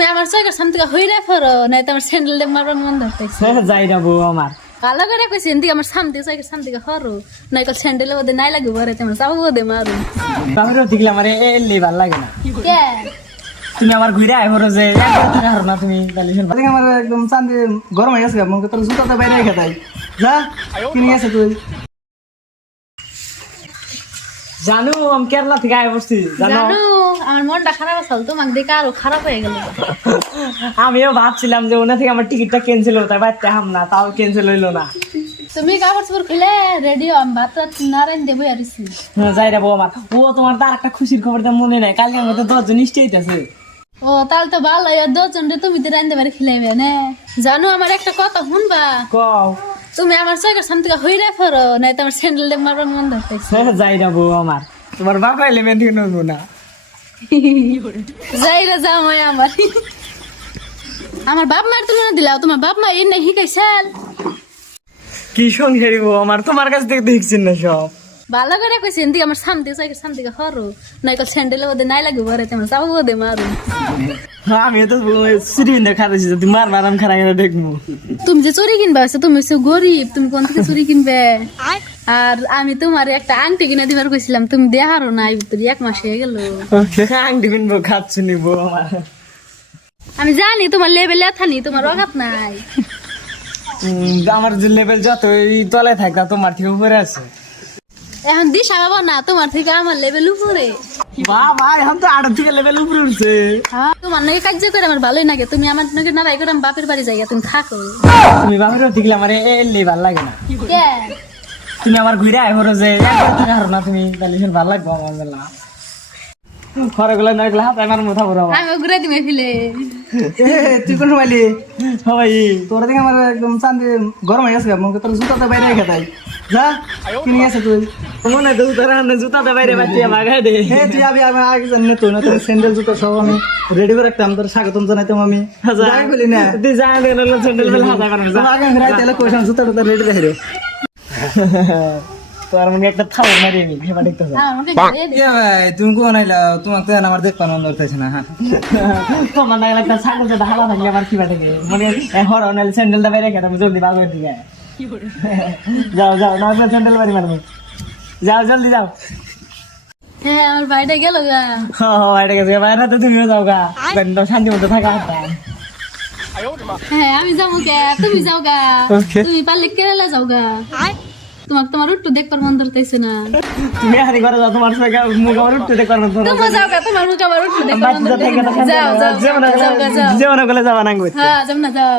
তুমি আমার চোখের সামনে থেকে হইরা ফরো নাই তোমার স্যান্ডেল দিয়ে মারবার মন ধরতেছে যাই না বউ আমার ভালো করে কইছি এনদি আমার সামনে চোখের সামনে থেকে হরো নাই কল স্যান্ডেলের মধ্যে নাই লাগবে বরে তোমার চাবো দে মারো বাবারও দেখলে আমার এলি ভাল লাগে না কে তুমি আমার ঘুরে আয় হরো যে একবার থাকা হারো না তুমি তাহলে আজকে আমার একদম চান্দি গরম হয়ে গেছে মনে তোর জুতাটা বাইরে রেখে তাই যা কিনে গেছে তুই জানো আমি কেরালা থেকে আয় পড়ছি জানো জানো আমার মনটা খারাপ আছে তোমাকে দেখে আরো খারাপ হয়ে গেল আমিও ভাবছিলাম যে ওনা থেকে আমার টিকিটটা ক্যান্সেল হতো বাড়তে হাম না তাও ক্যান্সেল হইলো না তুমি কাপড় চোপড় খুলে রেডিও আমি ভাত নারায়ণ দেবো আরিছি যাই রে বউ আমার ও তোমার তার একটা খুশির খবর তো মনে নাই কালকে আমাদের 10 জন স্টেট আছে ও তাহলে তো ভালো 10 জন তুমি তো রান্ধতে পারে খিলাইবে না জানো আমার একটা কথা শুনবা কও তুমি আমার চোখের সামনে থেকে হইরা ফরো নাই তোমার স্যান্ডেল দিয়ে মারবার মন ধরতেছে যাই না বউ আমার তোমার বাবা এলে মেন থেকে নড়বো না যাই রে যাও আমার আমার বাপ মার তুলনা দিলাও তোমার বাপ মা এর নাই শিখাইছাল কি সঙ্গে বউ আমার তোমার কাছ থেকে দেখছেন না সব ভালো করে কইছি এনদি আমার সামনে চোখের সামনে থেকে হরো নাই কল স্যান্ডেলের মধ্যে নাই লাগবে বরে তোমার চাবো দে মারো আমি তো সিরিন দেখা দিছি তুমি মার মারাম খারাপ করে দেখবো তুমি যে চুরি কিনবা তুমি হচ্ছে গরিব তুমি কোন থেকে চুরি কিনবে আর আমি তোমার একটা আংটি কিনে দিবার কইছিলাম তুমি দেহারো নাই ভিতরে 1 মাস হয়ে গেল আংটি কিনবো খাচ্ছি নি বউ আমার আমি জানি তোমার লেভেলে থানি তোমার অঘাত নাই আমার যে লেভেল যত এই তলায় থাকা তোমার থেকে উপরে আছে এখন দিশা বাবা না তোমার থেকে আমার লেভেল উপরে বাবা এখন তো 8 থেকে লেভেল উপরে উঠছে হ্যাঁ তোমার নাকি কাজ করে আমার ভালোই লাগে তুমি আমার নাকি না করে আমি বাপের বাড়ি যাই তুমি থাকো তুমি বাবারও দেখলে আমার এলি ভাল লাগে না কে তুমি আমার ঘুরে আয় হরো যে একবার থাকা হারো না তুমি তাহলে ভাল লাগবে আমার বেলা খরে গুলো না গেলে হাত আমার মাথা বড় আমি ঘুরে দিমে ফেলে তুই কোন পাইলি সবাই তোর দিকে আমার একদম চান্দি গরম হয়ে গেছে মনে তোর জুতাটা বাইরে রেখে তাই যা কিনে গেছে তুই মনে তো তারা জুতাতে বাইরে বাচ্চা মাগায় দে তুই আমি আগে জানি না তুই না তোর স্যান্ডেল জুতো সব আমি রেডি করে রাখতাম তোর স্বাগতম জানাইতাম আমি যাই বলি না তুই যায় না স্যান্ডেল বেল হাতা পারবে তোর আগে ঘুরাই তাহলে কোশন জুতাটা তো রেডি রেখে রে তোর মনে একটা থাও মারিয়ে নি ভেবা দেখতে আমাকে ঘুরে দে ভাই তুমি কোন আইলা তোমাকে তো আমার দেখতে মন ধরতেছে না তোমার না একটা ছাগল যে ঢালা থাকলে আমার কি বাটে মানে হর অনেল স্যান্ডেলটা বাইরে খেতে জলদি বাগ হয়ে দিকে যাও যাও না স্যান্ডেল বাড়ি মারবো যাও জলদি যাও হ্যাঁ আমার বাড়িটা গেল গা বাইরে গেছে বাইরে তো তুমিও যাও গা শান্তি মতো থাকা হ্যাঁ আমি যাবো কে তুমি যাও গা Okay. তুমি পারলে কেরালা যাও গা তোমার একটু দেখবার মন ধরতেছে না তুমি হারি করে যাও তোমার সঙ্গে মুখ আমার উঠতে দেখো না তুমি যাও গা তোমার মুখ আবার একটু দেখবার মন ধরতেছে না। যাও যাও যাও গা, যাও যেমন করে যাবা না হ্যাঁ যাও না যাও